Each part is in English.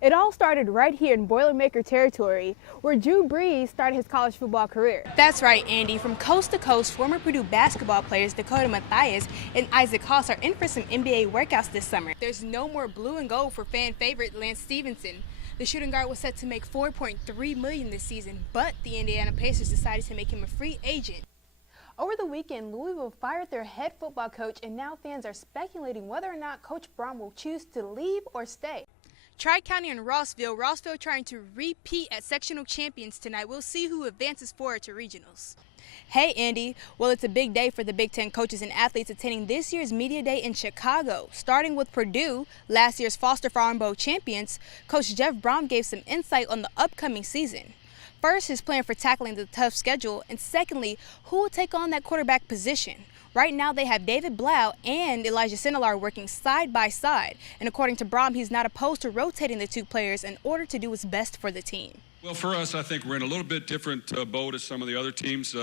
It all started right here in Boilermaker territory, where Drew Brees started his college football career. That's right, Andy. From coast to coast, former Purdue basketball players Dakota Mathias and Isaac Haas are in for some NBA workouts this summer. There's no more blue and gold for fan favorite Lance Stevenson. The shooting guard was set to make $4.3 million this season, but the Indiana Pacers decided to make him a free agent. Over the weekend, Louisville fired their head football coach, and now fans are speculating whether or not Coach Braun will choose to leave or stay. Tri-County and Rossville trying to repeat as sectional champions tonight. We'll see who advances forward to regionals. Hey, Andy. Well, it's a big day for the Big Ten coaches and athletes attending this year's Media Day in Chicago. Starting with Purdue, last year's Foster Farm Bowl champions, Coach Jeff Brom gave some insight on the upcoming season. First, his plan for tackling the tough schedule, and secondly, who will take on that quarterback position. Right now, they have David Blau and Elijah Sindelar working side by side. And according to Brom, he's not opposed to rotating the two players in order to do what's best for the team. Well, for us, I think we're in a little bit different boat as some of the other teams.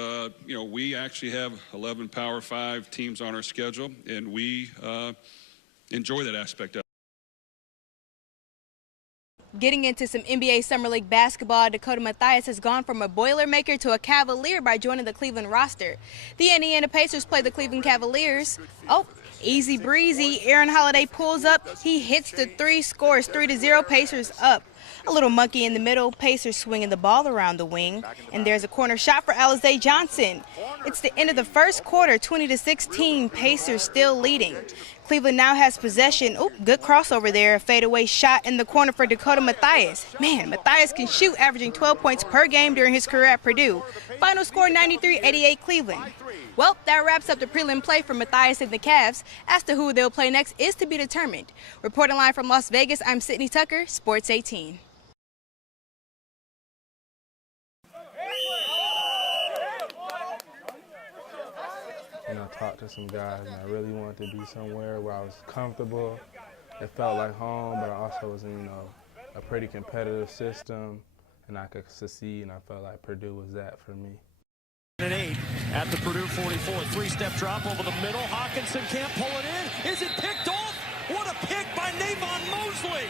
We actually have 11 Power 5 teams on our schedule, and we enjoy that aspect of it. Getting into some NBA Summer League basketball, Dakota Mathias has gone from a Boilermaker to a Cavalier by joining the Cleveland roster. The Indiana Pacers play the Cleveland Cavaliers. Oh, easy breezy. Aaron Holiday pulls up. He hits the three, scores 3-0, Pacers up. A little monkey in the middle, Pacers swinging the ball around the wing. And there's a corner shot for Alize Johnson. It's the end of the first quarter, 20-16, Pacers still leading. Cleveland now has possession. Oh, good crossover there. A fadeaway shot in the corner for Dakota Mathias. Man, Mathias can shoot, averaging 12 points per game during his career at Purdue. Final score 93-88 Cleveland. Well, that wraps up the prelim play for Mathias and the Cavs. As to who they'll play next is to be determined. Reporting live from Las Vegas, I'm Sydney Tucker, Sports 18. I talked to some guys, and I really wanted to be somewhere where I was comfortable. It felt like home, but I also was in, a pretty competitive system, and I could succeed, and I felt like Purdue was that for me. 8 at the Purdue 44, three-step drop over the middle. Hawkinson can't pull it in. Is it picked off? What a pick by Navon Mosley.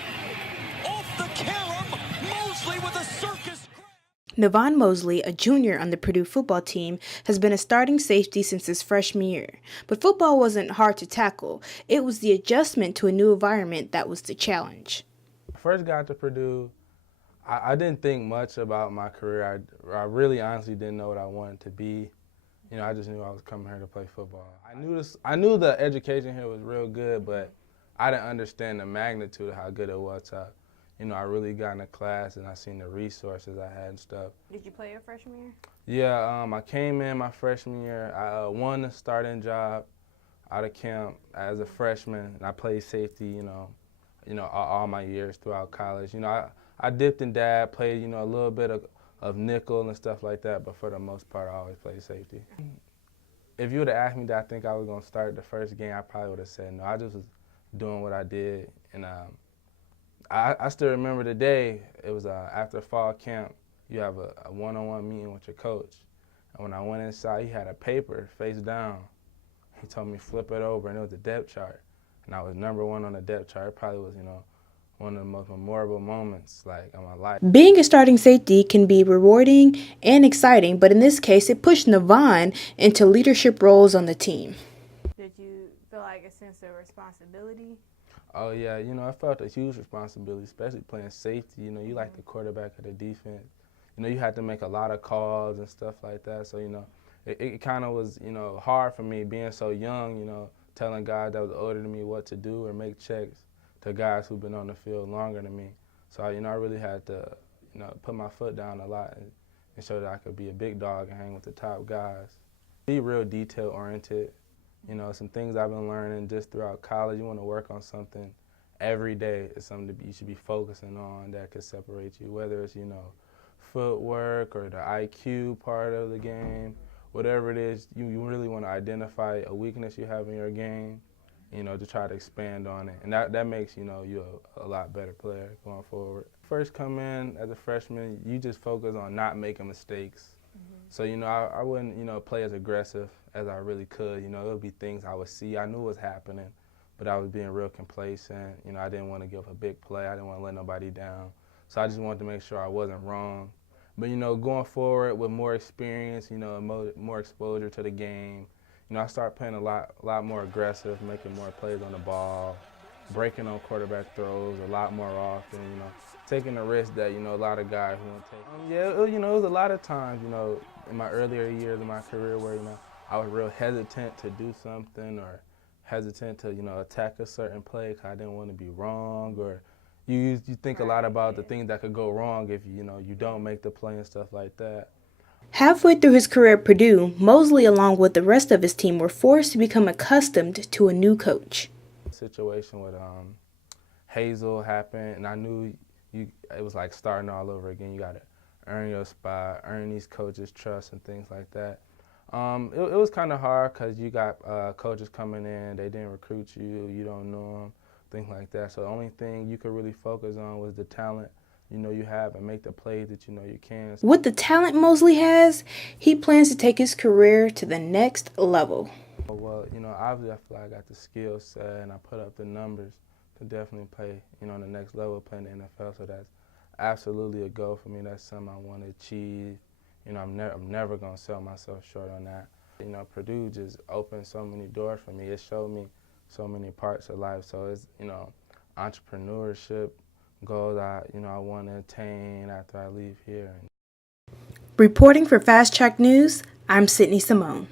Off the carom, Mosley with a circus. Navon Mosley, a junior on the Purdue football team, has been a starting safety since his freshman year. But football wasn't hard to tackle. It was the adjustment to a new environment that was the challenge. I first got to Purdue, I didn't think much about my career. I really honestly didn't know what I wanted to be. I just knew I was coming here to play football. I knew the education here was real good, but I didn't understand the magnitude of how good it was. I really got in a class and I seen the resources I had and stuff. Did you play your freshman year? Yeah, I came in my freshman year. I won the starting job out of camp as a freshman, and I played safety, all my years throughout college. I dipped and dabbed, played, a little bit of nickel and stuff like that, but for the most part, I always played safety. If you would have asked me that I think I was going to start the first game, I probably would have said no. I just was doing what I did, and I still remember the day. It was after fall camp. You have a one-on-one meeting with your coach. And when I went inside, he had a paper face down. He told me flip it over, and it was a depth chart. And I was number 1 on the depth chart. It probably was, one of the most memorable moments in my life. Being a starting safety can be rewarding and exciting, but in this case, it pushed Navon into leadership roles on the team. Did you feel like a sense of responsibility? Oh, yeah, I felt a huge responsibility, especially playing safety. You like the quarterback of the defense. You had to make a lot of calls and stuff like that. So, it kind of was, hard for me being so young, telling guys that was older than me what to do or make checks to guys who've been on the field longer than me. So, I really had to, put my foot down a lot and show that I could be a big dog and hang with the top guys. Be real detail-oriented. Some things I've been learning just throughout college. You want to work on something every day. It's something that you should be focusing on that could separate you, whether it's, footwork or the IQ part of the game, whatever it is. You really want to identify a weakness you have in your game, to try to expand on it. And that makes, you a lot better player going forward. First come in as a freshman, you just focus on not making mistakes. So, I wouldn't, play as aggressive as I really could. It would be things I would see. I knew what was happening, but I was being real complacent. You know, I didn't want to give a big play. I didn't want to let nobody down. So I just wanted to make sure I wasn't wrong. But, you know, going forward with more experience, you know, more exposure to the game, you know, I started playing a lot more aggressive, making more plays on the ball, breaking on quarterback throws a lot more often, you know, taking the risk that, you know, a lot of guys won't take. You know, it was a lot of times, you know, in my earlier years of my career where, you know, I was real hesitant to do something or hesitant to, you know, attack a certain play because I didn't want to be wrong, or you think a lot about the things that could go wrong if, you know, you don't make the play and stuff like that. Halfway through his career at Purdue, Mosley, along with the rest of his team, were forced to become accustomed to a new coach. The situation with Hazel happened, and I knew it was like starting all over again. You got to earn your spot, earn these coaches' trust and things like that. It was kind of hard because you got coaches coming in, they didn't recruit you, you don't know them, things like that. So the only thing you could really focus on was the talent you know you have and make the plays that you know you can. With the talent Mosley has, he plans to take his career to the next level. Well, you know, obviously I feel like I got the skill set and I put up the numbers to definitely play, you know, on the next level, playing the NFL. So that's absolutely a goal for me. That's something I want to achieve. You know, I'm never going to sell myself short on that. You know, Purdue just opened so many doors for me. It showed me so many parts of life. So it's, you know, entrepreneurship goals I want to attain after I leave here. Reporting for Fast Track News, I'm Sydney Simone.